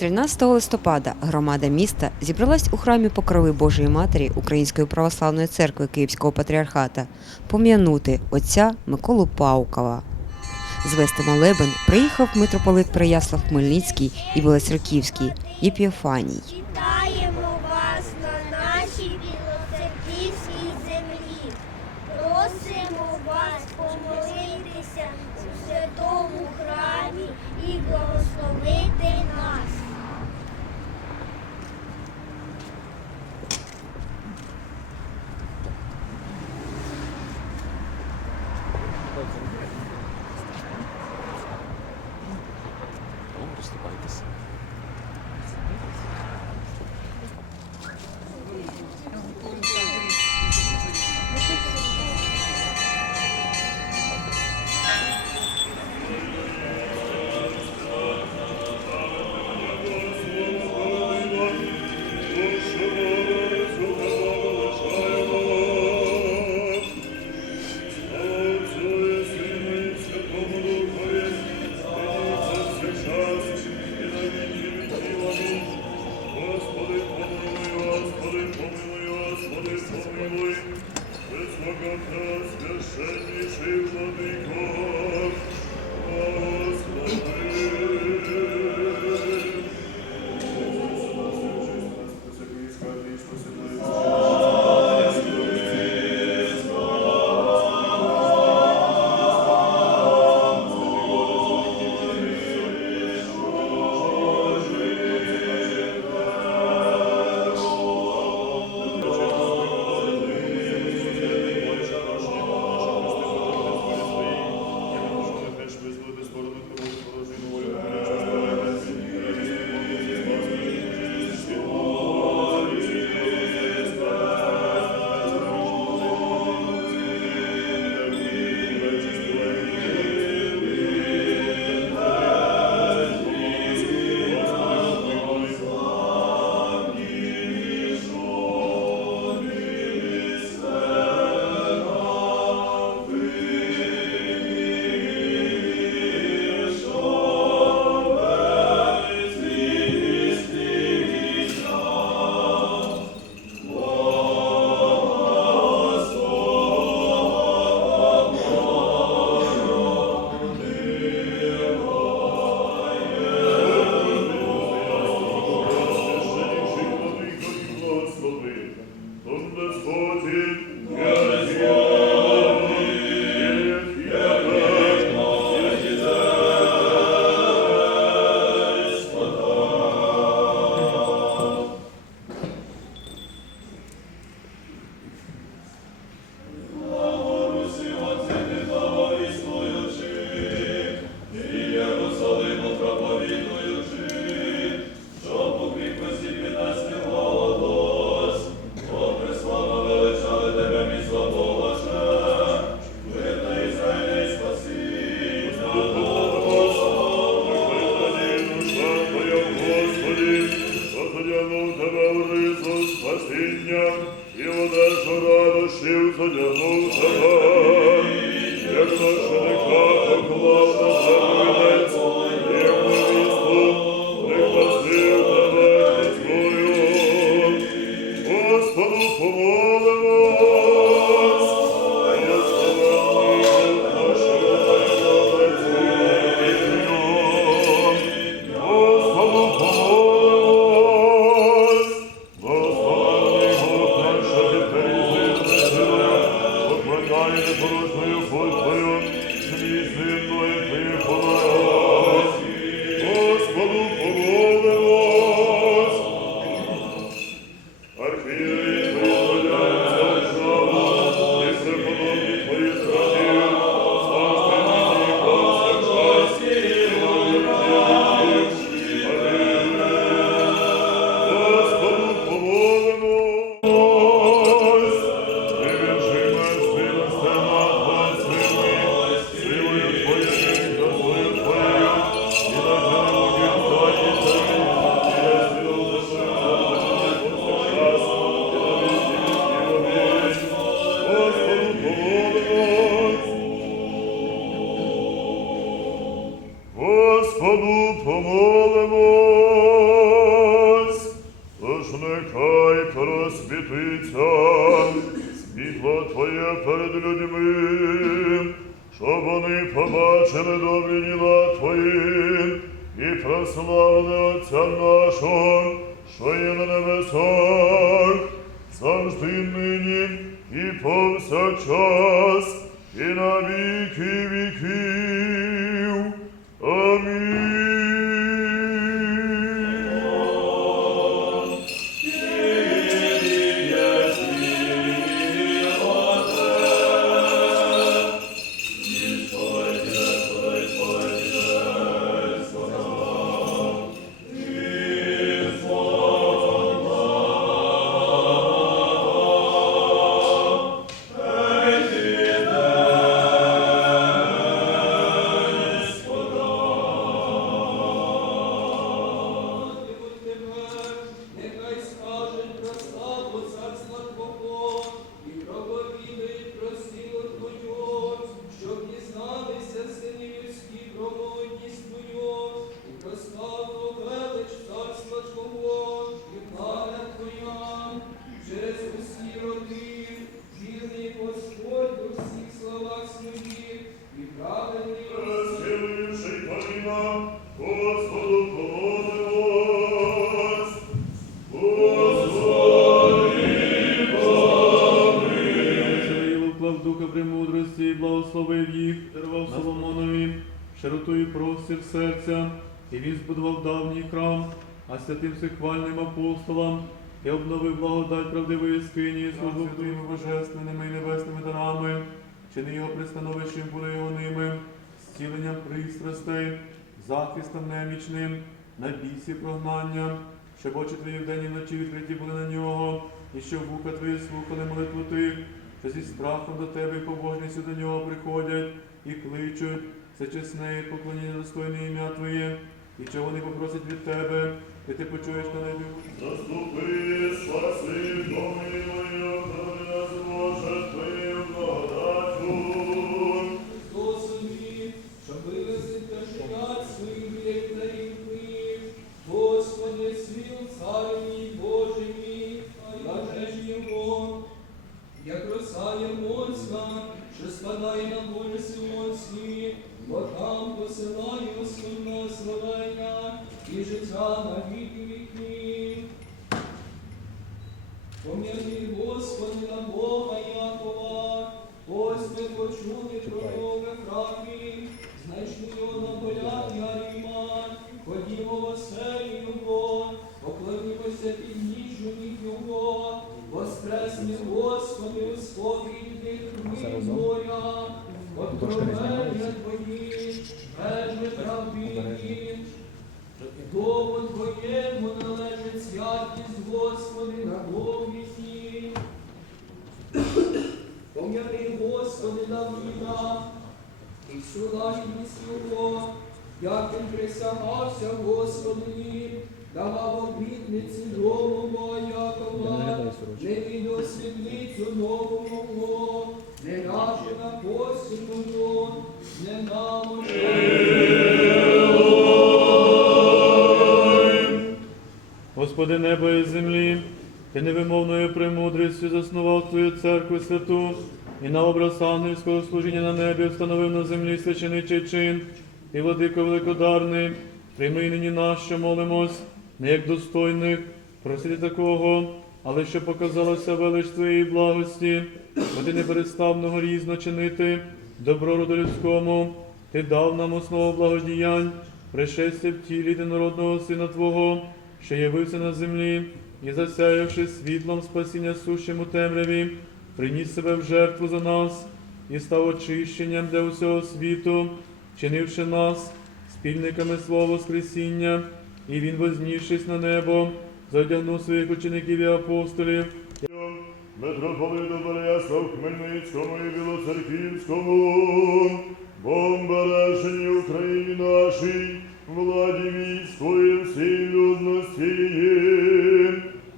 13 листопада громада міста зібралась у храмі Покрови Божої Матері Української православної церкви Київського патріархата пом'янути отця Миколу Паукова. Звести молебен приїхав митрополит Прияслав Хмельницький і Білоцерківський Єпіофаній. Вітаємо вас на нашій білоцерківській землі. Просимо вас помолитися у святому храмі і благословити. Oh, my God. Господу помолимось, Тож нехай просвітиться світло Твоє перед людьми, щоб вони побачили добрі діла Твої і прославили Отця нашого, що є на небесах, завжди нині і повсякчас, і на і простір серця, і він збудував давній храм, а святим всехвальним апостолам, і обновив благодать правдивої скині, службу твоїми божественними і небесними дарами, чини його пристановищем були його ними, зціленням пристрастей, захистом немічним, на бісі прогнанням, щоб очі твої вдень і вночі відкриті були на нього, і щоб вуха твої слухали молитву тих, що зі страхом до тебе і побожністю до нього приходять і кличуть все чесне і поклоніння достойне ім'я Твоє, і чого не попросять від тебе, і ти почуєш на небі. Заступи, спаси, помилуй, охорони нас, життя на віки віки. Пом'яни, Господи, на Бога Якова, Господь почули пророка Фраки, знайшли його на полях Ярима, ходімо в оселі Його, поклонімося під ніжу ніг Його, воскресни, Господи, у спокій тих хвиль горя, откровення Твої, межі правдиві, Дому Твоєму належить святість, Господи, на віки. Пом'яни, Господи, Давида, і всю лагідність Його, як він присягався, Господи, давав обітниці дому Господи неба і землі, ти невимовною премудрістю заснував Твою церкву святу, і на образ ангельського служіння на небі встановив на землі священичий чин, і владико великодарний, прийми нині нас, молимось, не як достойних, просити такого, але що показалося велич Твоєї благості, бо ти непереставного різно чинити добро роду людському, ти дав нам основу благодіянь, пришестя в тілі єдинородного Сина Твого, що явився на землі, і засяявши світлом спасіння сущим у темряві, приніс себе в жертву за нас і став очищенням для усього світу, чинивши нас спільниками свого Воскресіння, і він, вознісшись на небо, задягнув своїх учеників і апостолів. Митрополиту Переяслав Хмельницькому і Білоцерківському, бомбереженій Україні нашій, владі людності її,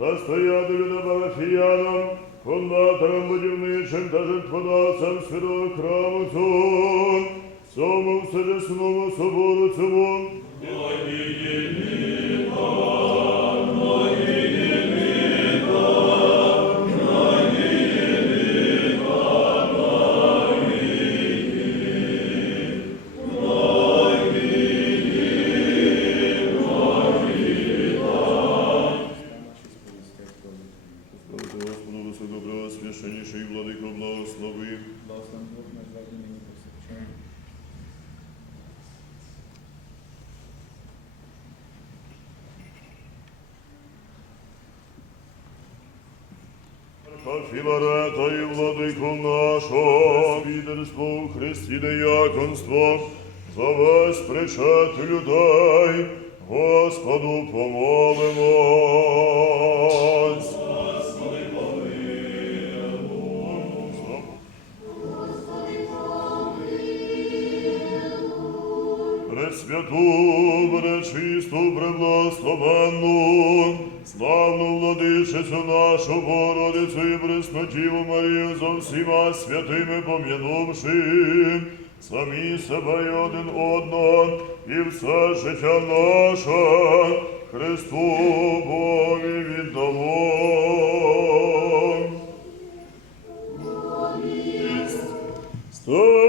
настоятелю на парафіянам, фундаторам будівничим та жертводавцям святого храму цього, всьому вседесному собору цьому, та Філарета і владику нашого, свідерство у Христі деяконство, за весь причет людей, Господу помолимось. Пресвяту, пречисту, преблагословенну, славну владичицю нашу Богородицю і Преснотіву Марію за всіма святими пом'янувши, самі себе і один одного, і все життя наше Христу Богу віддамо. Побо.